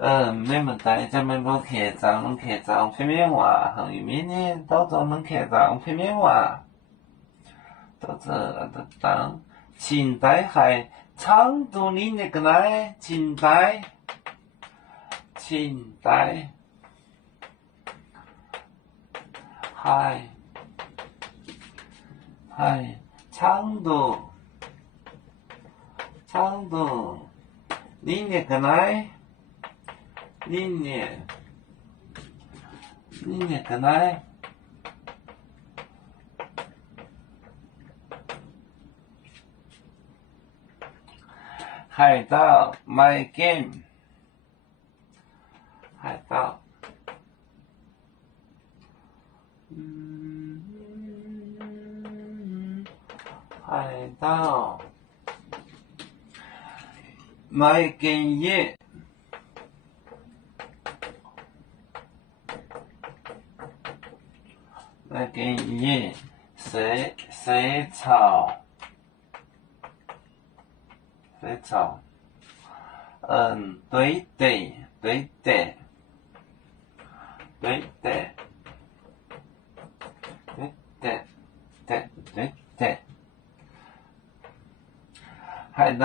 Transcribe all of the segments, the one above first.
没问题，咱们不客张，能客张片面话，横与面呢，到这能客张片面话，到这的当，清代还长度你那个来，清代还长度你那个来。你那个来，海盗买 game， 海盗，海盗买 game 耶。来给你水草，对的，还有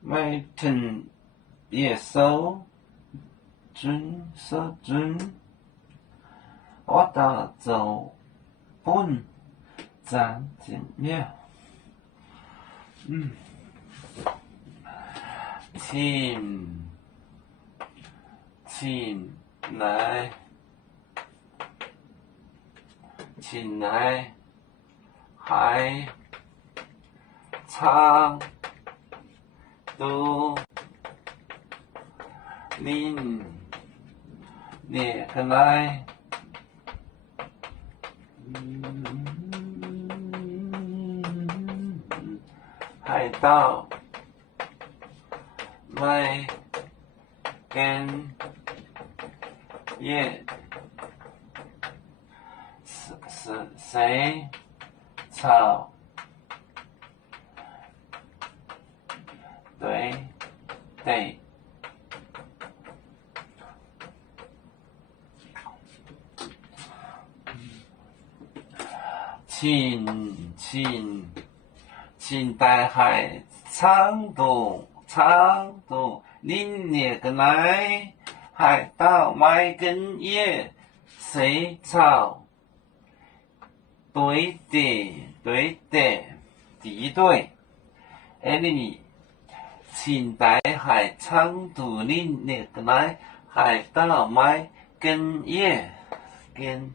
买藤叶手准。我的走本站怎样？请来还长度您列个来。海盗买跟叶谁草对。请带海长度，林列个来，海盗买根叶，水草，对的，敌对。你请带海长度，林列个来，海盗买根叶，跟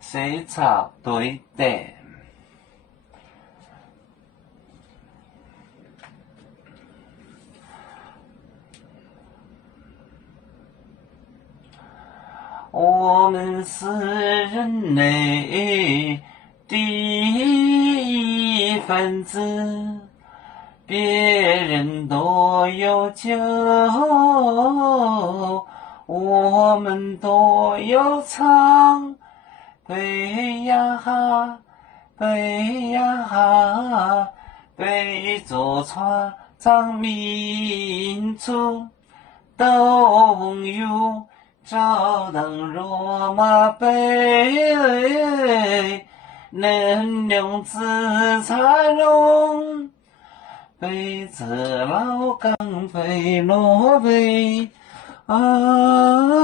水草对的。我们是人类的一份子，别人都有酒，我们都有唱。背呀哈，背着船上民族都有。照当罗马杯，能量自茶容，背着老钢背罗背啊。